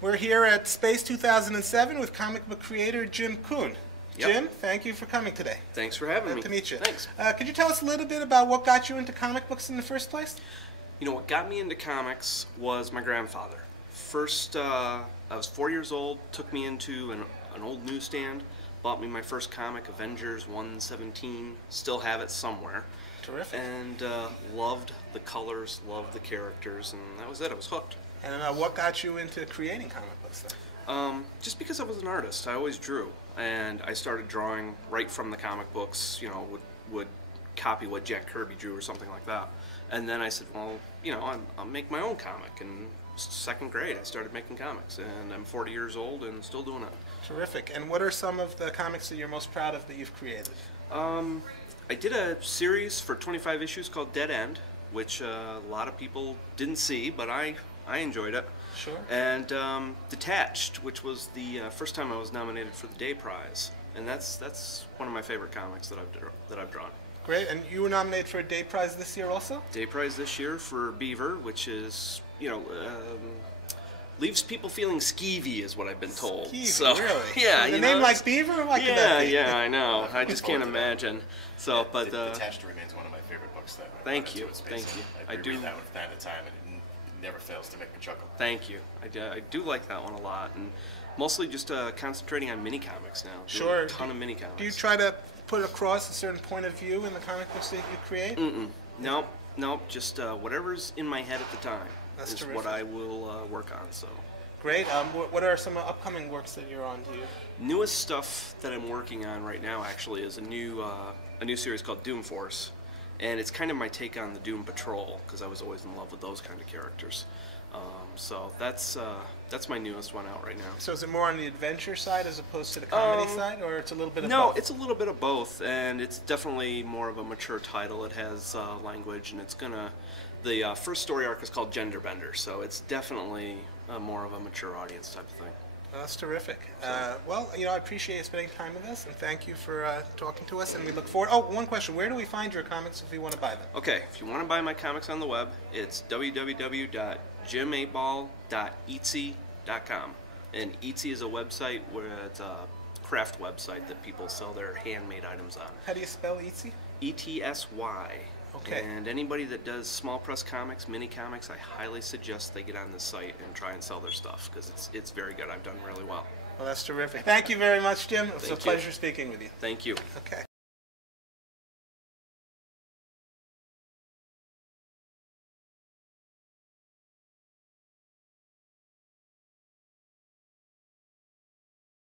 We're here at Space 2007 with comic book creator Jim Coon. Yep. Jim, thank you for coming today. Thanks for having me. Good to meet you. Thanks. Could you tell us a little bit about what got you into comic books in the first place? You know, what got me into comics was my grandfather. First, I was 4 years old, took me into an old newsstand, bought me my first comic, Avengers 117, still have it somewhere. Terrific. And loved the colors, loved the characters, and that was it. I was hooked. And what got you into creating comic books then? Just because I was an artist. I always drew, and I started drawing right from the comic books. You know, would copy what Jack Kirby drew or something like that. And then I said, well, you know, I'll make my own comic. And second grade, I started making comics, and I'm 40 years old and still doing it. Terrific. And what are some of the comics that you're most proud of that you've created? I did a series for 25 issues called Dead End, which a lot of people didn't see, but I enjoyed it. Sure. And Detached, which was the first time I was nominated for the Day Prize, and that's one of my favorite comics that I've drawn. Great. And you were nominated for a Day Prize this year also? Day Prize this year for Beaver, which is, you know, leaves people feeling skeevy, is what I've been told. Skeevy, so, really? Yeah, The you name know, like Beaver? What could yeah, that be? yeah, I know. I just can't imagine. So, but Detached remains one of my favorite books. That thank you. I do read that one from time to time, and it never fails to make me chuckle. Thank you. I do like that one a lot, and mostly just concentrating on mini comics now. Sure. A ton of mini comics. Do you try to put across a certain point of view in the comic books that you create? Nope. Just whatever's in my head at the time That's is terrific. what I will work on. So. Great. What are some upcoming works that you're on? Newest stuff that I'm working on right now actually is a new series called Doom Force, and it's kind of my take on the Doom Patrol because I was always in love with those kind of characters. So that's my newest one out right now. So is it more on the adventure side as opposed to the comedy side, or it's a little bit of both? No, it's a little bit of both, and it's definitely more of a mature title. It has language, and the first story arc is called Gender Bender, so it's definitely more of a mature audience type of thing. Well, that's terrific. Well, you know, I appreciate you spending time with us, and thank you for talking to us, and we look forward. Oh, one question. Where do we find your comics if we want to buy them? Okay, if you want to buy my comics on the web, it's www.jim8ball.etsy.com. And Etsy is a website where it's a craft website that people sell their handmade items on. How do you spell Etsy? ETSY. Okay. And anybody that does small press comics, mini comics, I highly suggest they get on this site and try and sell their stuff because it's very good. I've done really well. Well, that's terrific. Thank you very much, Jim. It was a pleasure speaking with you. Thank you. Okay.